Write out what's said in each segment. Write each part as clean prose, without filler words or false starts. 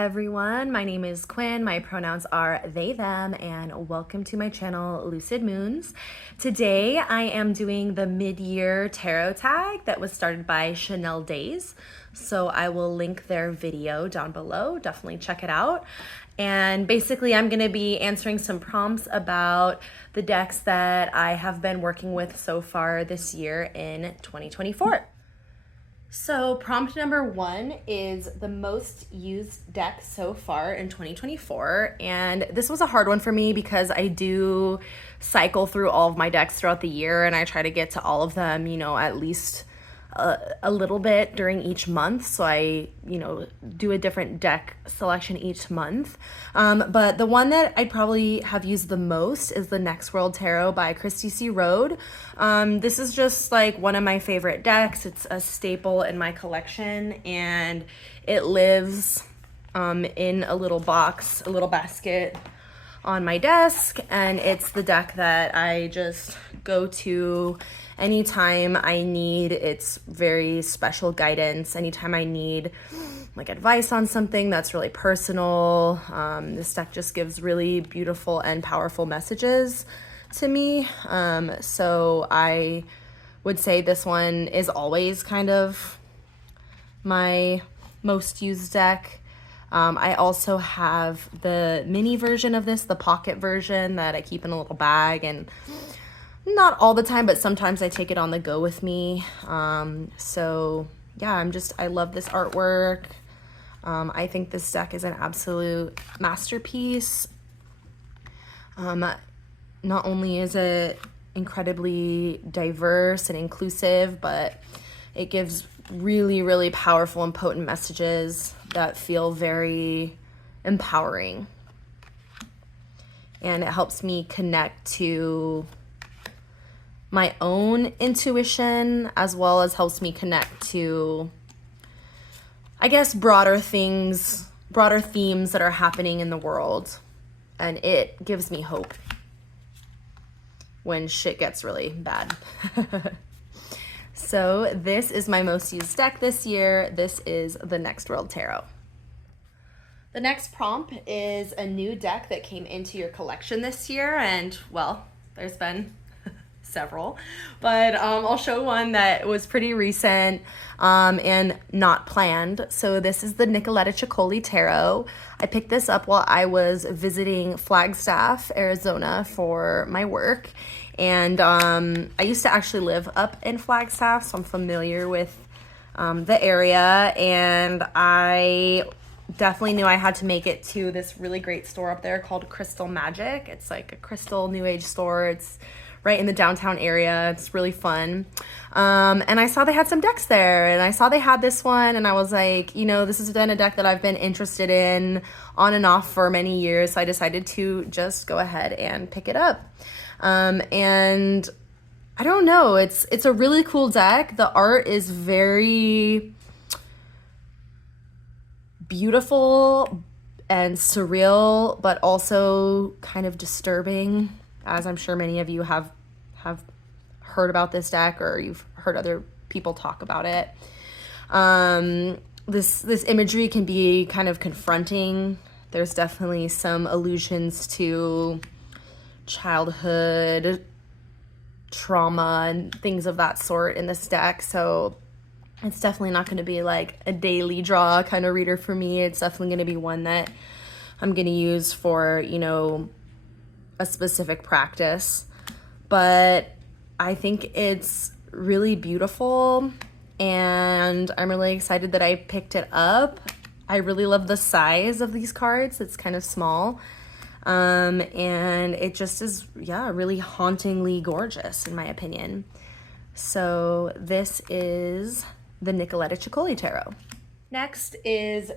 everyone, my name is Quinn, my pronouns are they, them, and welcome to my channel, Lucid Moons. Today I am doing the mid-year tarot tag that was started by Chanel Days, so I will link their video down below, definitely check it out. And basically I'm going to be answering some prompts about the decks that I have been working with so far this year in 2024. So prompt number 1 is the most used deck so far in 2024. And this was a hard one for me because I do cycle through all of my decks throughout the year and I try to get to all of them, at least a little bit during each month. So I, do a different deck selection each month. But the one that I'd probably have used the most is the Next World Tarot by Christy C. Rode. This is just like one of my favorite decks. It's a staple in my collection and it lives in a little box, a little basket on my desk, and it's the deck that I just go to anytime I need its very special guidance, anytime I need like advice on something that's really personal. This deck just gives really beautiful and powerful messages to me. So I would say this one is always kind of my most used deck. I also have the mini version of this, the pocket version that I keep in a little bag, and not all the time, but sometimes I take it on the go with me. So yeah, I love this artwork. I think this deck is an absolute masterpiece. Not only is it incredibly diverse and inclusive, but it gives really, really powerful and potent messages that feel very empowering. And it helps me connect to my own intuition, as well as helps me connect to, I guess, broader themes that are happening in the world. And it gives me hope when shit gets really bad. So this is my most used deck this year. This is the Next World Tarot. The next prompt is a new deck that came into your collection this year, and well, there's been several, but I'll show one that was pretty recent and not planned. So this is the Nicoletta Ccecoli Tarot. I picked this up while I was visiting Flagstaff, Arizona for my work. And I used to actually live up in Flagstaff, so I'm familiar with the area. And I definitely knew I had to make it to this really great store up there called Crystal Magic. It's like a crystal new age store. It's right in the downtown area. It's really fun. And I saw they had some decks there, and I saw they had this one, and I was like, this has been a deck that I've been interested in on and off for many years. So I decided to just go ahead and pick it up. And I don't know, it's a really cool deck. The art is very beautiful and surreal, but also kind of disturbing, as I'm sure many of you have heard about this deck, or you've heard other people talk about it. This imagery can be kind of confronting. There's definitely some allusions to childhood trauma and things of that sort in this deck, so it's definitely not going to be like a daily draw kind of reader for me. It's definitely going to be one that I'm going to use for a specific practice, but I think it's really beautiful and I'm really excited that I picked it up. I really love the size of these cards. It's kind of small. And it just is, really hauntingly gorgeous in my opinion. So this is the Nicoletta Ccecoli Tarot. Next is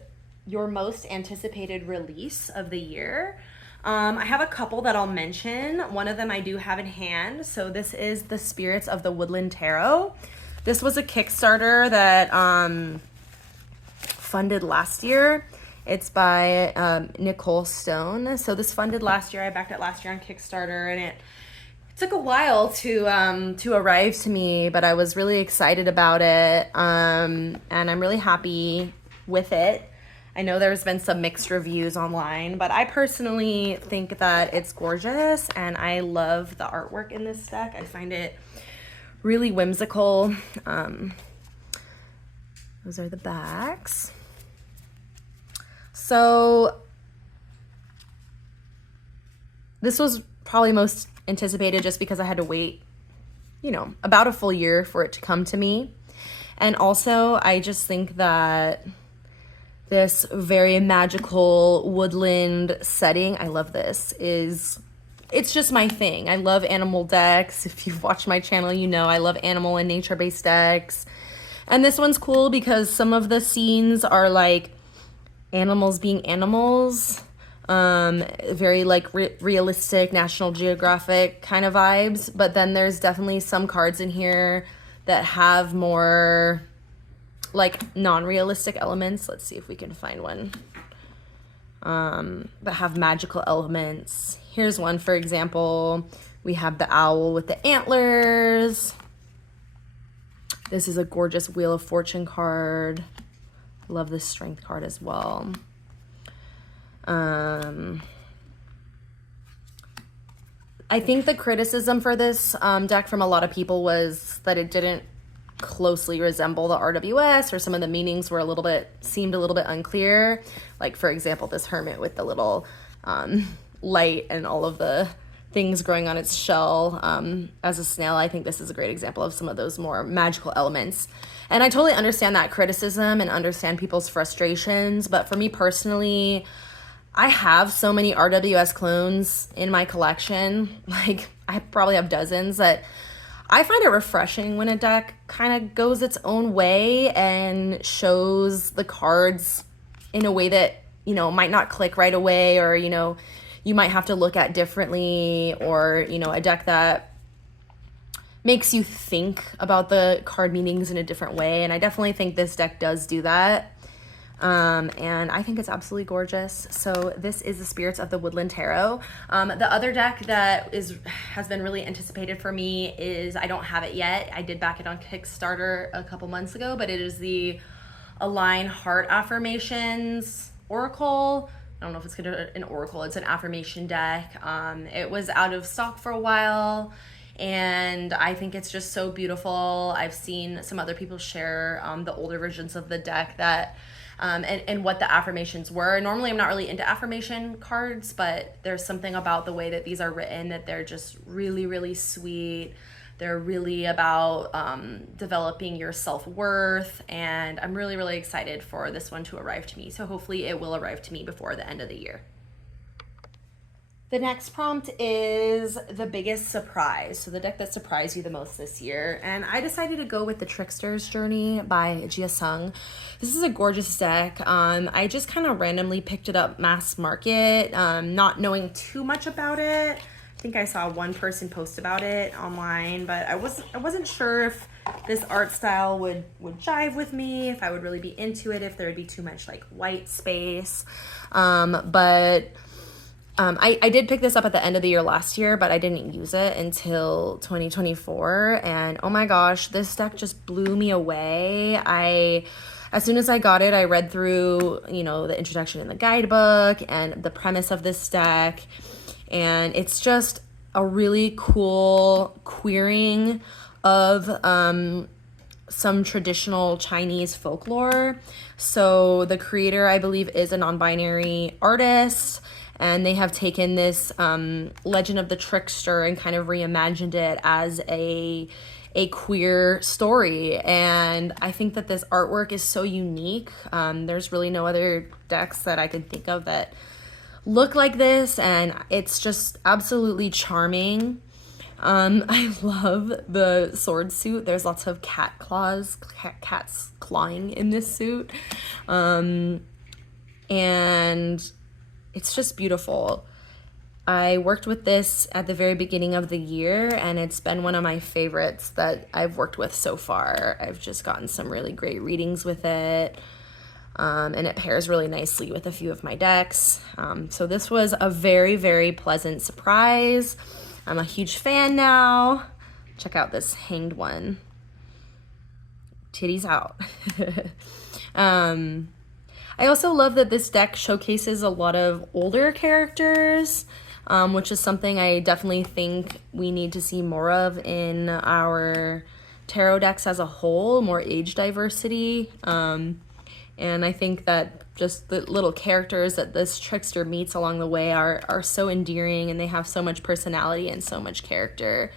your most anticipated release of the year. I have a couple that I'll mention. One of them I do have in hand. So this is the Spirits of the Woodland Tarot. This was a Kickstarter that funded last year. It's by Nicole Stone. So this funded last year. I backed it last year on Kickstarter, and it took a while to arrive to me, but I was really excited about it, and I'm really happy with it. I know there's been some mixed reviews online, but I personally think that it's gorgeous, and I love the artwork in this deck. I find it really whimsical. Those are the backs. So this was probably most anticipated just because I had to wait, you know, about a full year for it to come to me. And also, I just think that this very magical woodland setting, I love this, it's just my thing. I love animal decks. If you've watched my channel, you know I love animal and nature-based decks. And this one's cool because some of the scenes are like animals being animals, very like realistic National Geographic kind of vibes. But then there's definitely some cards in here that have more like non-realistic elements. Let's see if we can find one that have magical elements. Here's one, for example. We have the owl with the antlers. This is a gorgeous Wheel of Fortune card. Love this strength card as well. I think the criticism for this deck from a lot of people was that it didn't closely resemble the RWS, or some of the meanings were seemed a little bit unclear. Like, for example, this hermit with the little light and all of the things growing on its shell as a snail. I think this is a great example of some of those more magical elements. And I totally understand that criticism and understand people's frustrations. But for me personally, I have so many RWS clones in my collection. Like, I probably have dozens, that I find it refreshing when a deck kind of goes its own way and shows the cards in a way that, you know, might not click right away, or, you know, you might have to look at differently, or, you know, a deck that makes you think about the card meanings in a different way. And I definitely think this deck does do that. And I think it's absolutely gorgeous. So this is the Spirits of the Woodland Tarot. The other deck that has been really anticipated for me is, I don't have it yet. I did back it on Kickstarter a couple months ago, but it is the Align Heart Affirmations Oracle. I don't know if it's an oracle. It's an affirmation deck. It was out of stock for a while, and I think it's just so beautiful. I've seen some other people share the older versions of the deck that and what the affirmations were. Normally, I'm not really into affirmation cards, but there's something about the way that these are written that they're just really, really sweet. They're really about developing your self-worth, and I'm really, really excited for this one to arrive to me. So hopefully it will arrive to me before the end of the year. The next prompt is the biggest surprise. So the deck that surprised you the most this year. And I decided to go with the Tricksters Journey by Ccecoli. This is a gorgeous deck. I just kind of randomly picked it up mass market, not knowing too much about it. I think I saw one person post about it online, but I wasn't sure if this art style would jive with me, if I would really be into it, if there would be too much like white space. I did pick this up at the end of the year last year, but I didn't use it until 2024. And oh my gosh, this deck just blew me away. As soon as I got it, I read through, you know, the introduction in the guidebook and the premise of this deck. And it's just a really cool queering of some traditional Chinese folklore. So the creator, I believe, is a non-binary artist, and they have taken this legend of the Trickster and kind of reimagined it as a queer story. And I think that this artwork is so unique. There's really no other decks that I can think of that look like this, and it's just absolutely charming. I love the sword suit. There's lots of cats clawing in this suit. And it's just beautiful. I worked with this at the very beginning of the year, and it's been one of my favorites that I've worked with so far. I've just gotten some really great readings with it, and it pairs really nicely with a few of my decks. So this was a very, very pleasant surprise. I'm a huge fan now. Check out this hanged one. Titties out. I also love that this deck showcases a lot of older characters, which is something I definitely think we need to see more of in our tarot decks as a whole, more age diversity. And I think that just the little characters that this trickster meets along the way are so endearing, and they have so much personality and so much character.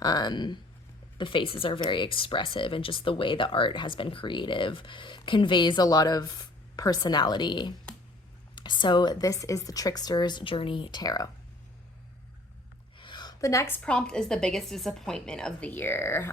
The faces are very expressive, and just the way the art has been creative conveys a lot of personality. So this is the Tricksters Journey Tarot. The next prompt is the biggest disappointment of the year.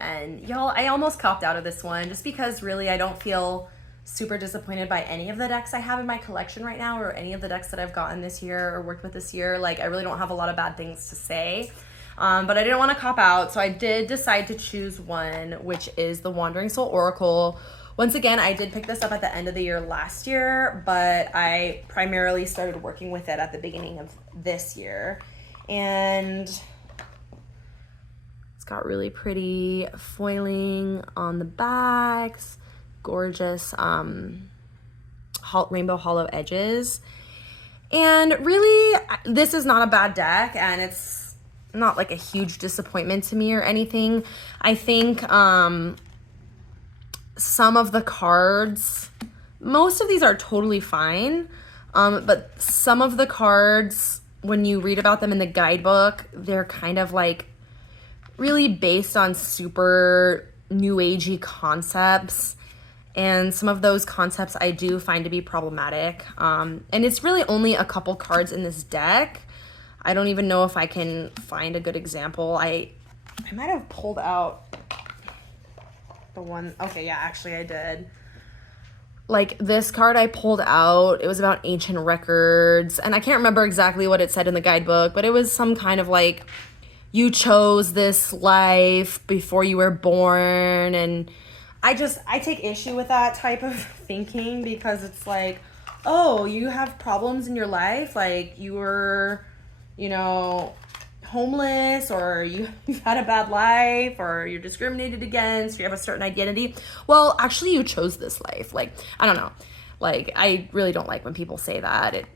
And y'all, I almost copped out of this one just because really I don't feel super disappointed by any of the decks I have in my collection right now, or any of the decks that I've gotten this year or worked with this year. Like, I really don't have a lot of bad things to say. But I didn't want to cop out, so I did decide to choose one, which is the Wandering Soul Oracle. Once again, I did pick this up at the end of the year last year, but I primarily started working with it at the beginning of this year. And it's got really pretty foiling on the backs, gorgeous rainbow hollow edges. And really, this is not a bad deck, and it's not like a huge disappointment to me or anything. I think some of the cards, most of these are totally fine, but some of the cards, when you read about them in the guidebook, they're kind of like really based on super new agey concepts, and some of those concepts I do find to be problematic. And it's really only a couple cards in this deck. I don't even know if I can find a good example. I might have pulled out the one. Okay, yeah, actually I did. Like, this card I pulled out, it was about ancient records, and I can't remember exactly what it said in the guidebook, but it was some kind of like, you chose this life before you were born. And I take issue with that type of thinking, because it's like, oh, you have problems in your life, like you were, you know, homeless, or you've had a bad life, or you're discriminated against, or you have a certain identity. Well, actually you chose this life. Like, I don't know. Like, I really don't like when people say that. It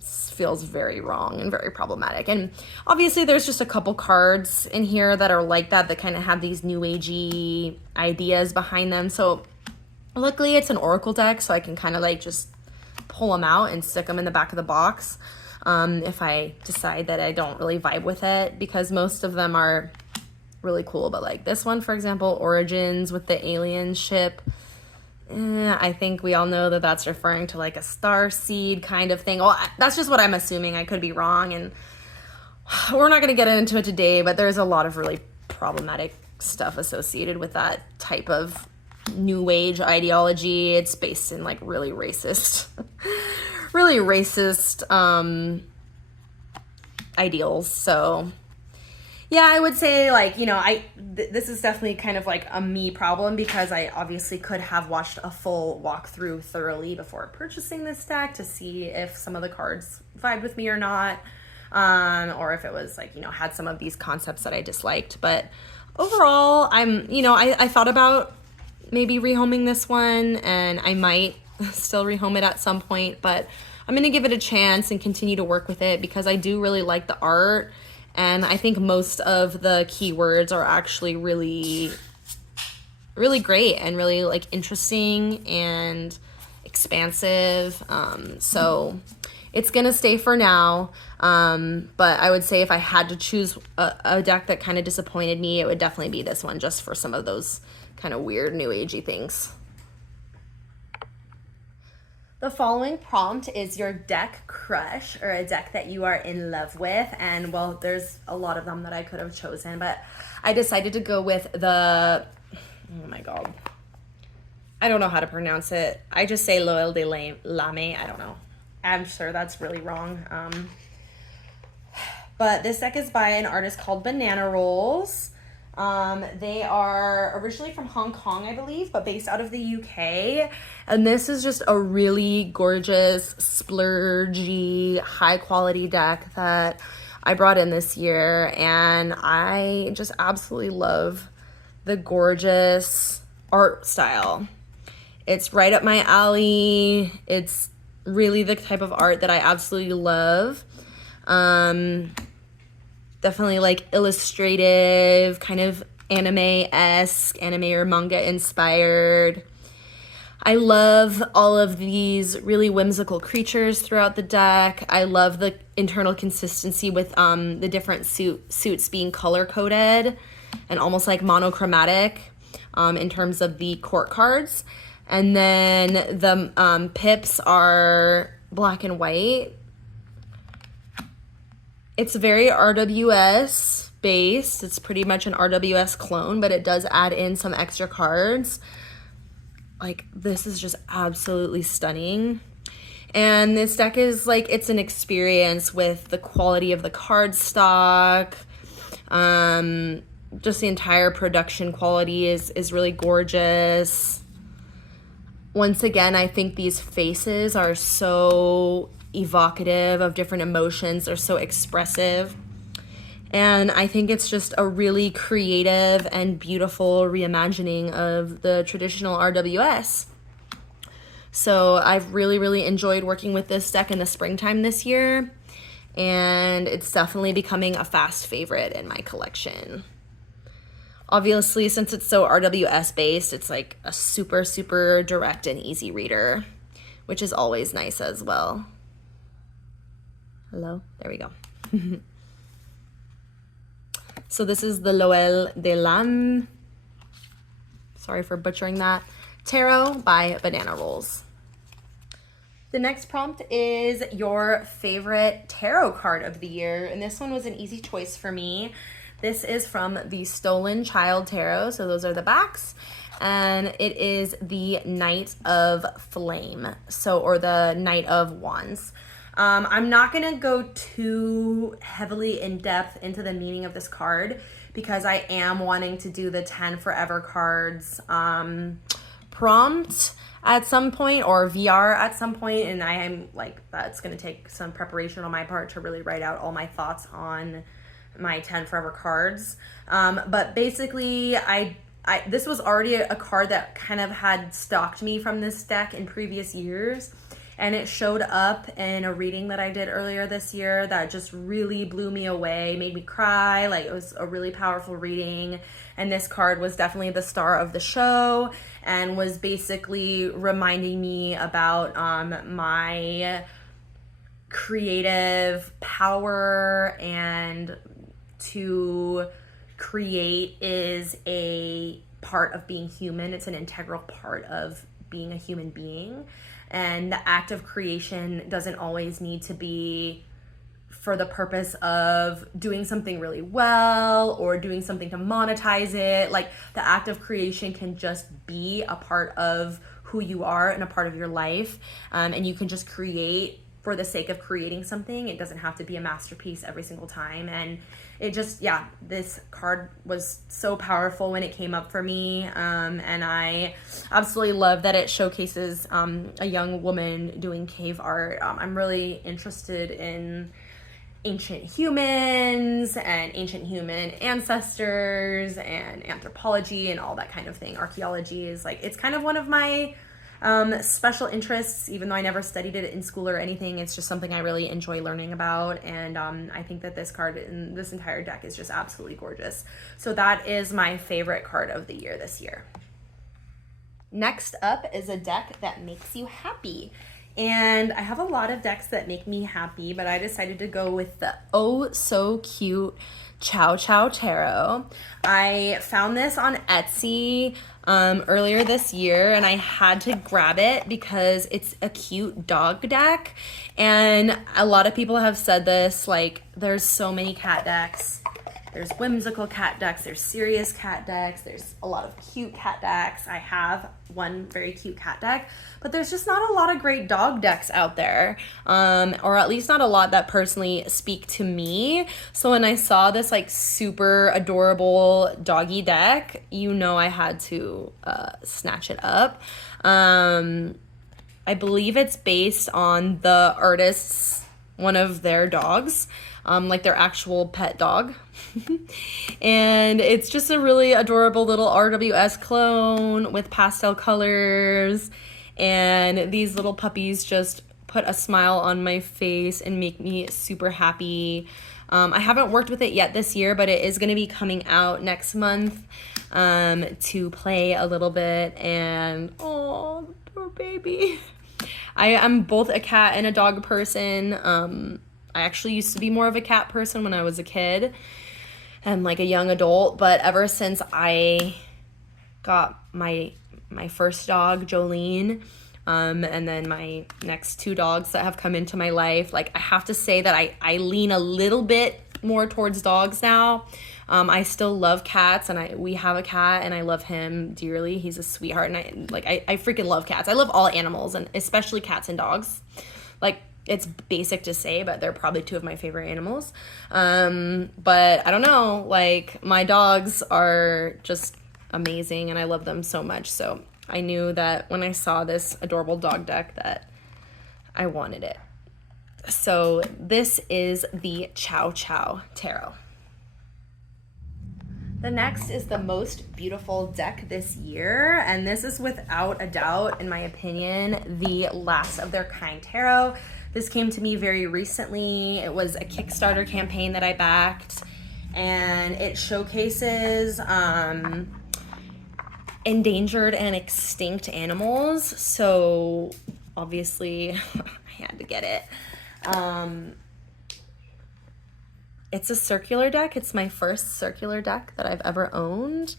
feels very wrong and very problematic. And obviously there's just a couple cards in here that are like that kind of have these new agey ideas behind them. So luckily it's an oracle deck, so I can kind of like just pull them out and stick them in the back of the box if I decide that I don't really vibe with it, because most of them are really cool. But like this one, for example, Origins with the alien ship, I think we all know that that's referring to like a star seed kind of thing. Well, that's just what I'm assuming. I could be wrong, and we're not going to get into it today, but there's a lot of really problematic stuff associated with that type of new age ideology. It's based in like really racist ideals. So yeah, I would say, like, you know, this is definitely kind of like a me problem, because I obviously could have watched a full walkthrough thoroughly before purchasing this deck to see if some of the cards vibed with me or not, or if it was like, you know, had some of these concepts that I disliked. But overall, I thought about maybe rehoming this one, and I might still rehome it at some point, but I'm going to give it a chance and continue to work with it, because I do really like the art. And I think most of the keywords are actually really, really great and really like interesting and expansive. So it's gonna stay for now. But I would say if I had to choose a deck that kind of disappointed me, it would definitely be this one, just for some of those kind of weird new agey things. The following prompt is your deck crush, or a deck that you are in love with. And well, there's a lot of them that I could have chosen, but I decided to go with the, oh my God, I don't know how to pronounce it. I just say L'Oeil de Lame. I don't know. I'm sure that's really wrong. But this deck is by an artist called Banana Rolls. They are originally from Hong Kong, I believe, but based out of the UK. And this is just a really gorgeous, splurgy, high quality deck that I brought in this year. And I just absolutely love the gorgeous art style. It's right up my alley. It's really the type of art that I absolutely love. Definitely like illustrative, kind of anime-esque, anime or manga inspired. I love all of these really whimsical creatures throughout the deck. I love the internal consistency with the different suits being color-coded and almost like monochromatic in terms of the court cards. And then the pips are black and white. It's very RWS based. It's pretty much an RWS clone, but it does add in some extra cards. Like, this is just absolutely stunning. And this deck is like, it's an experience with the quality of the card stock. Just the entire production quality is really gorgeous. Once again, I think these faces are so evocative of different emotions. They're so expressive. And I think it's just a really creative and beautiful reimagining of the traditional RWS. So I've really, really enjoyed working with this deck in the springtime this year. And it's definitely becoming a fast favorite in my collection. Obviously, since it's so RWS based, it's like a super, super direct and easy reader, which is always nice as well. Hello? There we go. So this is the L'Oeil de l'Âme, sorry for butchering that, Tarot by Banana Rolls. The next prompt is your favorite tarot card of the year, and this one was an easy choice for me. This is from the Stolen Child Tarot, so those are the backs, and it is the Knight of Flame, or the Knight of Wands. I'm not going to go too heavily in depth into the meaning of this card because I am wanting to do the 10 Forever cards prompt at some point, or VR at some point, and I am like, that's going to take some preparation on my part to really write out all my thoughts on my 10 Forever cards. But basically, this was already a card that kind of had stalked me from this deck in previous years. And it showed up in a reading that I did earlier this year that just really blew me away, made me cry. Like, it was a really powerful reading. And this card was definitely the star of the show and was basically reminding me about my creative power, and to create is a part of being human. It's an integral part of being a human being. And the act of creation doesn't always need to be for the purpose of doing something really well or doing something to monetize it. Like, the act of creation can just be a part of who you are and a part of your life. And you can just create for the sake of creating something. It doesn't have to be a masterpiece every single time. And it just, yeah, this card was so powerful when it came up for me. And I absolutely love that it showcases a young woman doing cave art. I'm really interested in ancient humans and ancient human ancestors and anthropology and all that kind of thing. Archaeology is like, it's kind of one of my special interests, even though I never studied it in school or anything. It's just something I really enjoy learning about, and I think that this card in this entire deck is just absolutely gorgeous. So that is my favorite card of the year this year. Next up is a deck that makes you happy. And I have a lot of decks that make me happy, but I decided to go with the oh so cute Chou Tarot. I found this on Etsy earlier this year, and I had to grab it because it's a cute dog deck. And a lot of people have said this, like, there's so many cat decks. There's whimsical cat decks, there's serious cat decks, there's a lot of cute cat decks. I have one very cute cat deck, but there's just not a lot of great dog decks out there, or at least not a lot that personally speak to me. So when I saw this like super adorable doggy deck, you know, I had to snatch it up. I believe it's based on the artist's one of their dogs. like their actual pet dog. And it's just a really adorable little RWS clone with pastel colors. And these little puppies just put a smile on my face and make me super happy. I haven't worked with it yet this year, but it is going to be coming out next month to play a little bit. And oh, poor baby. I am both a cat and a dog person. I actually used to be more of a cat person when I was a kid and like a young adult, but ever since I got my first dog, Jolene, and then my next 2 dogs that have come into my life, like I have to say that I lean a little bit more towards dogs now. I still love cats, and we have a cat, and I love him dearly. He's a sweetheart, and I freaking love cats. I love all animals, and especially cats and dogs. Like, it's basic to say, but they're probably 2 of my favorite animals. But I don't know, like, my dogs are just amazing, and I love them so much. So I knew that when I saw this adorable dog deck that I wanted it. So this is the Chou Tarot. The next is the most beautiful deck this year, and this is without a doubt, in my opinion, the last of their kind tarot. This came to me very recently. It was a Kickstarter campaign that I backed, and it showcases endangered and extinct animals. So obviously I had to get it. It's a circular deck. It's my first circular deck that I've ever owned.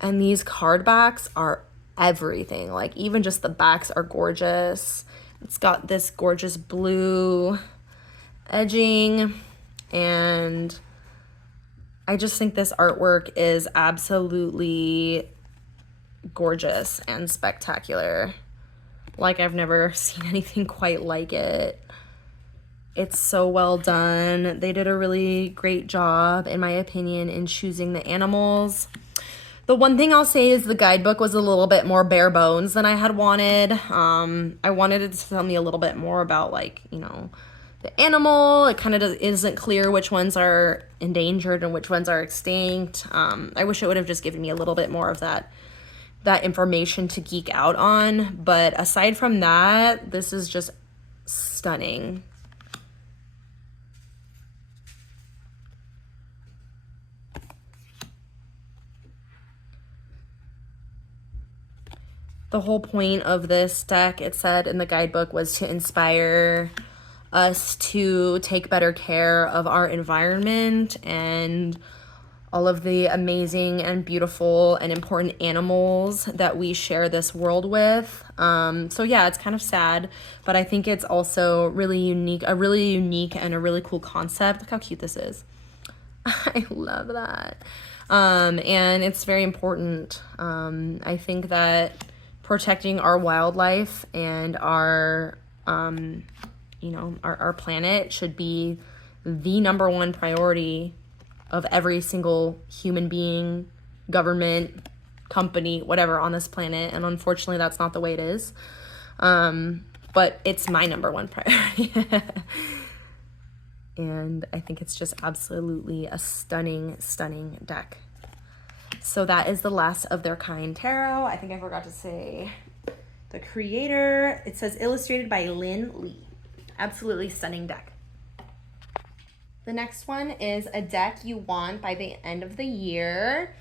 And these card backs are everything. Like, even just the backs are gorgeous. It's got this gorgeous blue edging. And I just think this artwork is absolutely gorgeous and spectacular. Like, I've never seen anything quite like it. It's so well done. They did a really great job, in my opinion, in choosing the animals. The one thing I'll say is the guidebook was a little bit more bare bones than I had wanted. I wanted it to tell me a little bit more about, like, you know, the animal. It kind of isn't clear which ones are endangered and which ones are extinct. I wish it would have just given me a little bit more of that information to geek out on. But aside from that, this is just stunning. The whole point of this deck, it said in the guidebook, was to inspire us to take better care of our environment and all of the amazing and beautiful and important animals that we share this world with. So yeah, it's kind of sad, but I think it's also really unique, a really unique and a really cool concept. Look how cute this is. I love that. And it's very important. I think that protecting our wildlife and our planet should be the number one priority of every single human being, government, company, whatever on this planet. And unfortunately, that's not the way it is. But it's my number one priority. And I think it's just absolutely a stunning, stunning deck. So that is the last of their kind tarot. I think I forgot to say the creator. It says illustrated by Lynn Lee. Absolutely stunning deck. The next one is a deck you want by the end of the year.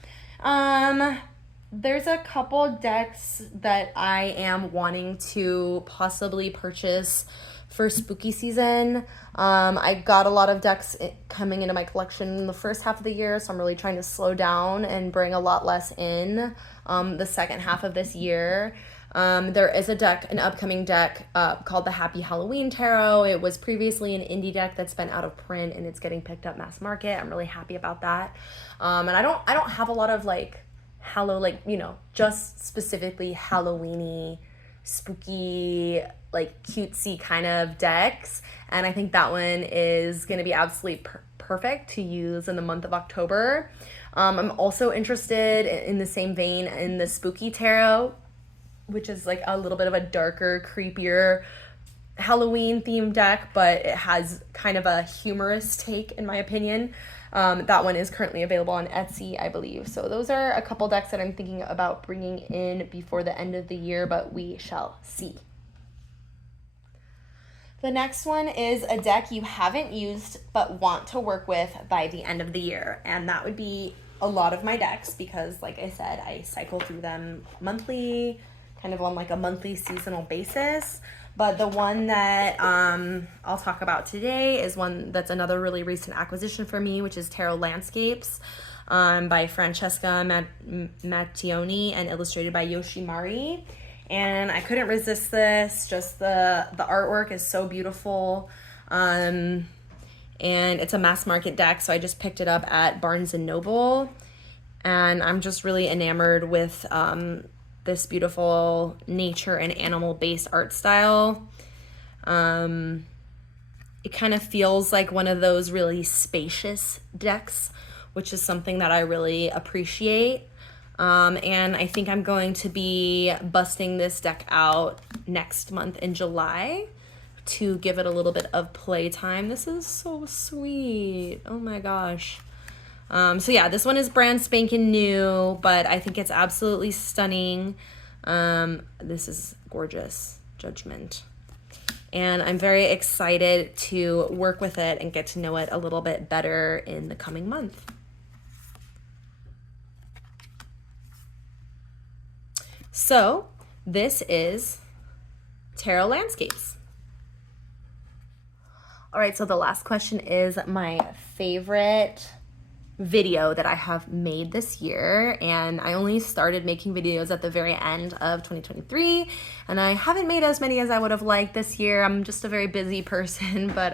There's a couple decks that I am wanting to possibly purchase for spooky season. I got a lot of decks coming into my collection in the first half of the year, so I'm really trying to slow down and bring a lot less in the second half of this year. There is an upcoming deck called the Happy Halloween Tarot. It was previously an indie deck that's been out of print and it's getting picked up mass market. I'm really happy about that. And I don't have a lot of just specifically Halloween-y, spooky, like cutesy kind of decks. And I think that one is going to be absolutely perfect to use in the month of October. I'm also interested in the same vein in the Spooky Tarot, which is like a little bit of a darker, creepier Halloween themed deck, but it has kind of a humorous take, in my opinion. That one is currently available on Etsy, I believe. So those are a couple decks that I'm thinking about bringing in before the end of the year, but we shall see. The next one is a deck you haven't used but want to work with by the end of the year. And that would be a lot of my decks because, like I said, I cycle through them monthly, kind of on like a monthly seasonal basis. But the one that I'll talk about today is one that's another really recent acquisition for me, which is Tarot Landscapes by Francesca Mattioni and illustrated by Yoshimari. And I couldn't resist this. Just the artwork is so beautiful. And it's a mass market deck, so I just picked it up at Barnes & Noble. And I'm just really enamored with this beautiful nature and animal-based art style. It kind of feels like one of those really spacious decks, which is something that I really appreciate. And I think I'm going to be busting this deck out next month in July to give it a little bit of playtime. This is so sweet. Oh my gosh. So yeah, this one is brand spanking new, but I think it's absolutely stunning. This is gorgeous. Judgment. And I'm very excited to work with it and get to know it a little bit better in the coming month. So this is Tarot Landscapes. All right, so the last question is my favorite video that I have made this year, and I only started making videos at the very end of 2023, and I haven't made as many as I would have liked this year. I'm just a very busy person, but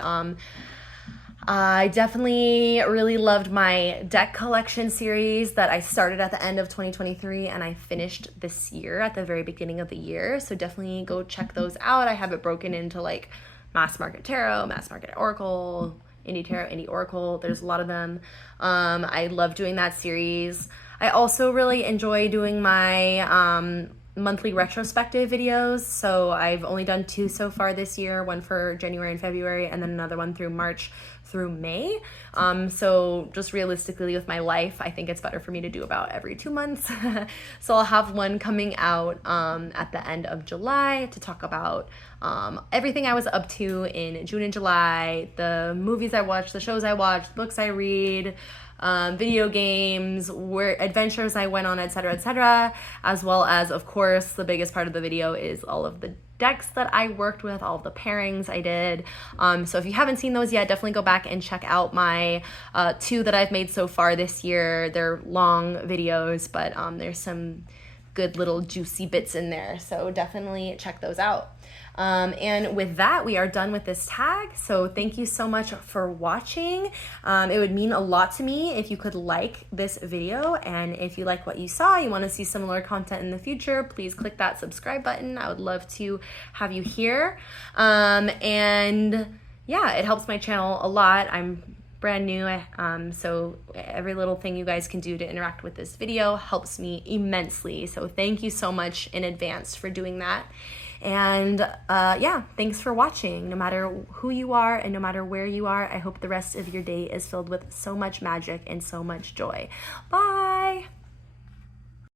I definitely really loved my deck collection series that I started at the end of 2023 and I finished this year at the very beginning of the year. So definitely go check those out. I have it broken into like mass market tarot, mass market oracle, indie tarot, indie oracle. There's a lot of them. I love doing that series. I also really enjoy doing my monthly retrospective videos. So I've only done 2 so far this year, one for January and February, and then another one through March through May. So just realistically with my life, I think it's better for me to do about every 2 months. So I'll have one coming out at the end of July to talk about everything I was up to in June and July, the movies I watched, the shows I watched, books I read, video games, where adventures I went on, etc., as well as, of course, the biggest part of the video is all of the decks that I worked with, all of the pairings I did. So if you haven't seen those yet, definitely go back and check out my 2 that I've made so far this year. They're long videos, but there's some good little juicy bits in there, so definitely check those out. And with that, we are done with this tag. So thank you so much for watching. It would mean a lot to me if you could like this video, and if you like what you saw, you want to see similar content in the future, please click that subscribe button. I would love to have you here. And yeah, it helps my channel a lot. I'm brand new, so every little thing you guys can do to interact with this video helps me immensely. So thank you so much in advance for doing that. And yeah, thanks for watching. No matter who you are and no matter where you are, I hope the rest of your day is filled with so much magic and so much joy. Bye!